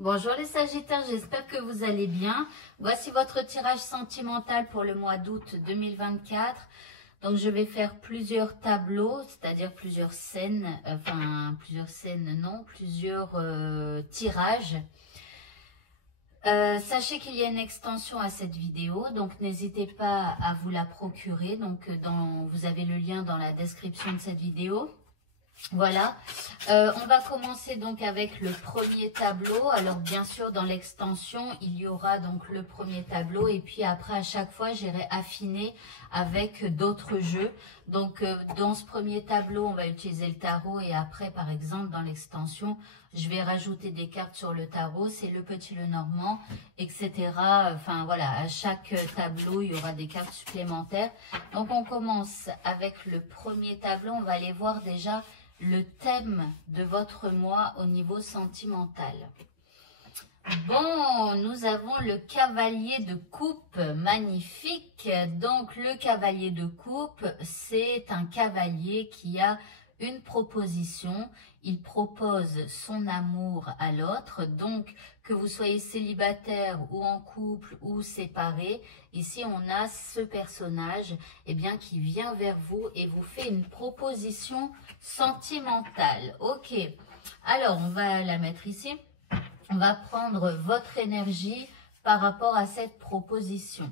Bonjour les Sagittaires, j'espère que vous allez bien. Voici votre tirage sentimental pour le mois d'août 2024. Donc je vais faire plusieurs tableaux, c'est-à-dire plusieurs scènes, plusieurs tirages. Sachez qu'il y a une extension à cette vidéo, donc n'hésitez pas à vous la procurer. Donc vous avez le lien dans la description de cette vidéo. Voilà, on va commencer donc avec le premier tableau. Alors bien sûr dans l'extension il y aura donc le premier tableau et puis après à chaque fois j'irai affiner avec d'autres jeux. Donc dans ce premier tableau on va utiliser le tarot et après par exemple dans l'extension je vais rajouter des cartes sur le tarot, c'est le petit le normand, etc. Enfin voilà, à chaque tableau il y aura des cartes supplémentaires. Donc on commence avec le premier tableau, on va aller voir déjà le thème de votre mois au niveau sentimental. Bon, nous avons le cavalier de coupe, magnifique. Donc le cavalier de coupe, c'est un cavalier qui a une proposition. Il propose son amour à l'autre. Donc que vous soyez célibataire ou en couple ou séparé, ici on a ce personnage qui vient vers vous et vous fait une proposition sentimentale. Ok, alors on va la mettre ici. On va prendre votre énergie par rapport à cette proposition.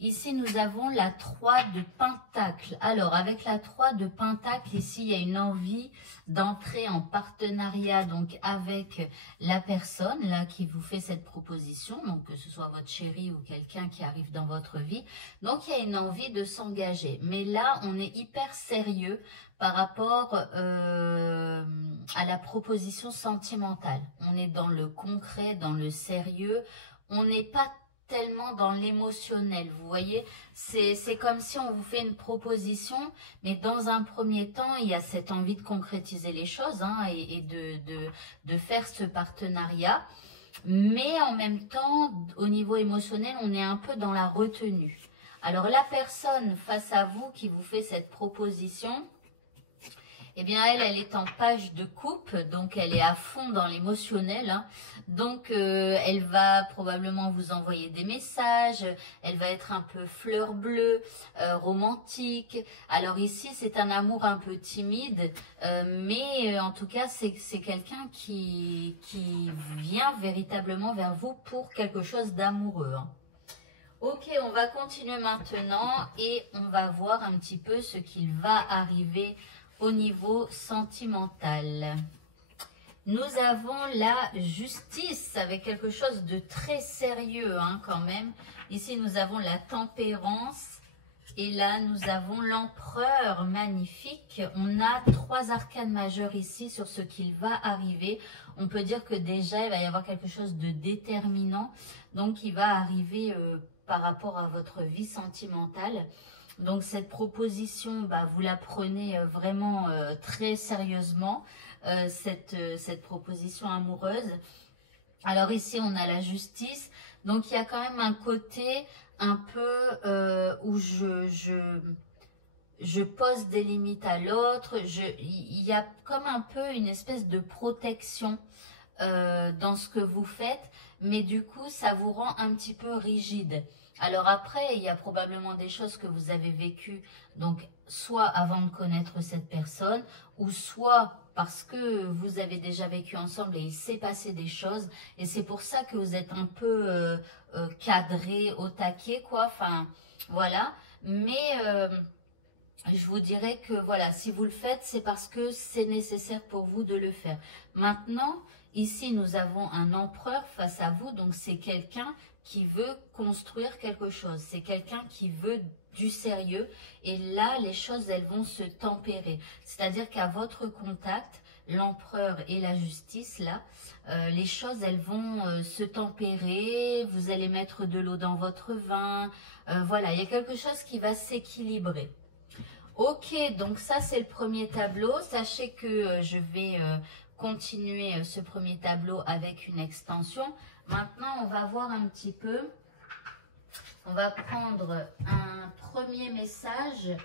Ici, nous avons la 3 de Pentacle. Alors, avec la 3 de Pentacle, ici, il y a une envie d'entrer en partenariat donc avec la personne là qui vous fait cette proposition. Donc, que ce soit votre chéri ou quelqu'un qui arrive dans votre vie. Donc, il y a une envie de s'engager. Mais là, on est hyper sérieux par rapport à la proposition sentimentale. On est dans le concret, dans le sérieux. On n'est pas tellement dans l'émotionnel, vous voyez, c'est comme si on vous fait une proposition, mais dans un premier temps, il y a cette envie de concrétiser les choses et de faire ce partenariat, mais en même temps, au niveau émotionnel, on est un peu dans la retenue. Alors la personne face à vous qui vous fait cette proposition, elle est en page de coupe, donc elle est à fond dans l'émotionnel. Donc, elle va probablement vous envoyer des messages, elle va être un peu fleur bleue, romantique. Alors ici, c'est un amour un peu timide, mais en tout cas, c'est quelqu'un qui vient véritablement vers vous pour quelque chose d'amoureux. Ok, on va continuer maintenant et on va voir un petit peu ce qu'il va arriver au niveau sentimental. Nous avons la justice avec quelque chose de très sérieux quand même. Ici, nous avons la tempérance et là, nous avons l'empereur magnifique. On a 3 arcanes majeures ici sur ce qu'il va arriver. On peut dire que déjà, il va y avoir quelque chose de déterminant. Donc, il va arriver par rapport à votre vie sentimentale. Donc cette proposition, vous la prenez vraiment très sérieusement, cette proposition amoureuse. Alors ici, on a la justice. Donc il y a quand même un côté un peu où je pose des limites à l'autre. Il y a comme un peu une espèce de protection dans ce que vous faites, mais du coup, ça vous rend un petit peu rigide. Alors après, il y a probablement des choses que vous avez vécues, donc soit avant de connaître cette personne, ou soit parce que vous avez déjà vécu ensemble et il s'est passé des choses, et c'est pour ça que vous êtes un peu cadré, au taquet, quoi, enfin, voilà. Mais je vous dirais que, voilà, si vous le faites, c'est parce que c'est nécessaire pour vous de le faire. Maintenant, ici, nous avons un empereur face à vous, donc c'est quelqu'un qui veut construire quelque chose. C'est quelqu'un qui veut du sérieux. Et là, les choses, elles vont se tempérer. C'est-à-dire qu'à votre contact, l'empereur et la justice, là, les choses, elles vont se tempérer. Vous allez mettre de l'eau dans votre vin. Voilà, il y a quelque chose qui va s'équilibrer. Ok, donc ça, c'est le premier tableau. Sachez que je vais continuer ce premier tableau avec une extension. Maintenant, on va voir un petit peu. On va prendre un premier message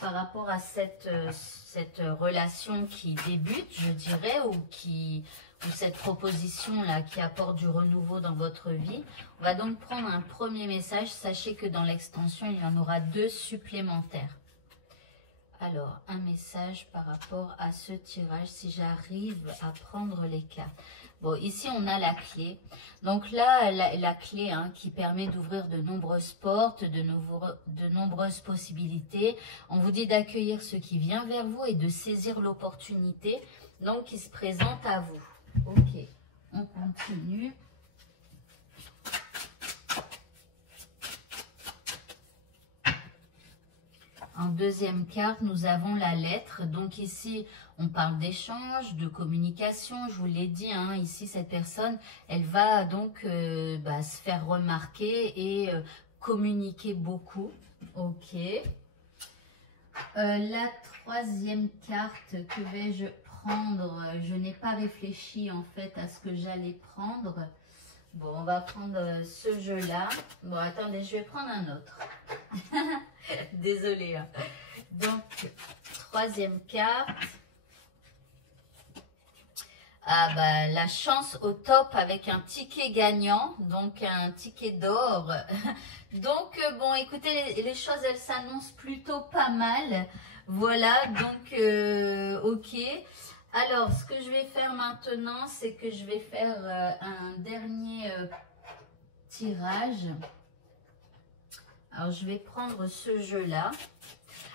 par rapport à cette relation qui débute, je dirais, ou qui ou cette proposition-là qui apporte du renouveau dans votre vie. On va donc prendre un premier message. Sachez que dans l'extension, il y en aura 2 supplémentaires. Alors, un message par rapport à ce tirage, si j'arrive à prendre les cartes. Bon, ici, on a la clé. Donc là, la clé hein, qui permet d'ouvrir de nombreuses portes, de nombreuses possibilités. On vous dit d'accueillir ce qui vient vers vous et de saisir l'opportunité donc qui se présente à vous. Ok, on continue. En deuxième carte, nous avons la lettre. Donc ici, on parle d'échange, de communication. Je vous l'ai dit, hein, ici, cette personne, elle va donc se faire remarquer et communiquer beaucoup. Ok. La troisième carte, que vais-je prendre? Je n'ai pas réfléchi en fait à ce que j'allais prendre. Bon, on va prendre ce jeu-là. Bon, attendez, je vais prendre un autre. Désolée. Hein. Donc, troisième carte. Ah bah, la chance au top avec un ticket gagnant, donc un ticket d'or. Donc, bon, écoutez, les choses, elles s'annoncent plutôt pas mal. Voilà, donc, ok. Alors, ce que je vais faire maintenant, c'est que je vais faire un dernier tirage. Alors, je vais prendre ce jeu-là.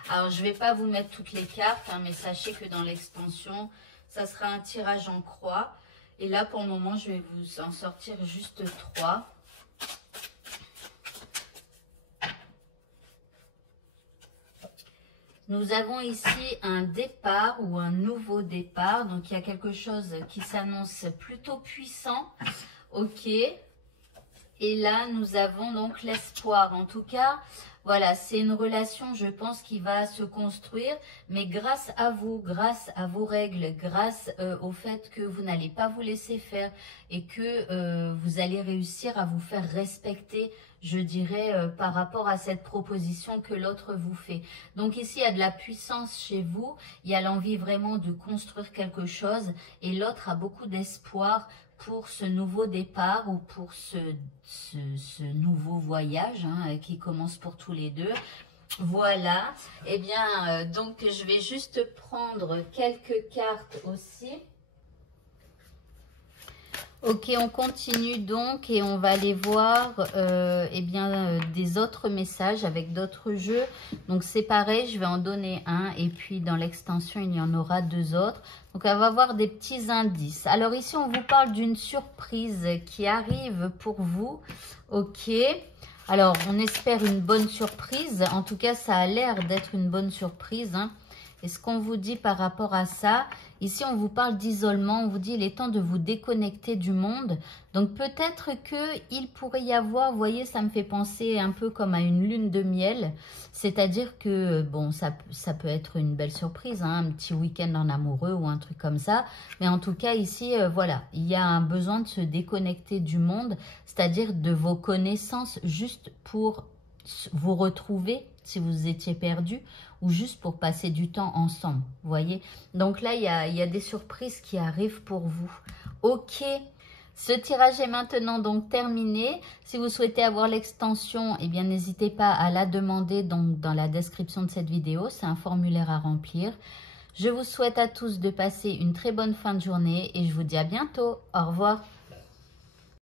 Alors, je ne vais pas vous mettre toutes les cartes, hein, mais sachez que dans l'extension, ça sera un tirage en croix. Et là, pour le moment, je vais vous en sortir juste 3. Nous avons ici un départ ou un nouveau départ. Donc, il y a quelque chose qui s'annonce plutôt puissant. Ok. Et là, nous avons donc l'espoir. En tout cas, voilà, c'est une relation, je pense, qui va se construire. Mais grâce à vous, grâce à vos règles, grâce au fait que vous n'allez pas vous laisser faire et que vous allez réussir à vous faire respecter, je dirais, par rapport à cette proposition que l'autre vous fait. Donc ici, il y a de la puissance chez vous. Il y a l'envie vraiment de construire quelque chose. Et l'autre a beaucoup d'espoir pour ce nouveau départ ou pour ce nouveau voyage hein, qui commence pour tous les deux. Voilà. Eh bien, donc je vais juste prendre quelques cartes aussi. Ok, on continue donc et on va aller voir des autres messages avec d'autres jeux. Donc c'est pareil, je vais en donner un et puis dans l'extension, il y en aura 2 autres. Donc on va voir des petits indices. Alors ici, on vous parle d'une surprise qui arrive pour vous. Ok, alors on espère une bonne surprise. En tout cas, ça a l'air d'être une bonne surprise. Hein. Et ce qu'on vous dit par rapport à ça, ici on vous parle d'isolement, on vous dit il est temps de vous déconnecter du monde. Donc peut-être qu'il pourrait y avoir, vous voyez, ça me fait penser un peu comme à une lune de miel. C'est-à-dire que, bon, ça peut être une belle surprise, hein, un petit week-end en amoureux ou un truc comme ça. Mais en tout cas ici, voilà, il y a un besoin de se déconnecter du monde, c'est-à-dire de vos connaissances juste pour vous retrouver si vous étiez perdu ou juste pour passer du temps ensemble, vous voyez. Donc là, il y a des surprises qui arrivent pour vous. Ok, ce tirage est maintenant donc terminé. Si vous souhaitez avoir l'extension, eh bien n'hésitez pas à la demander donc dans la description de cette vidéo. C'est un formulaire à remplir. Je vous souhaite à tous de passer une très bonne fin de journée et je vous dis à bientôt. Au revoir.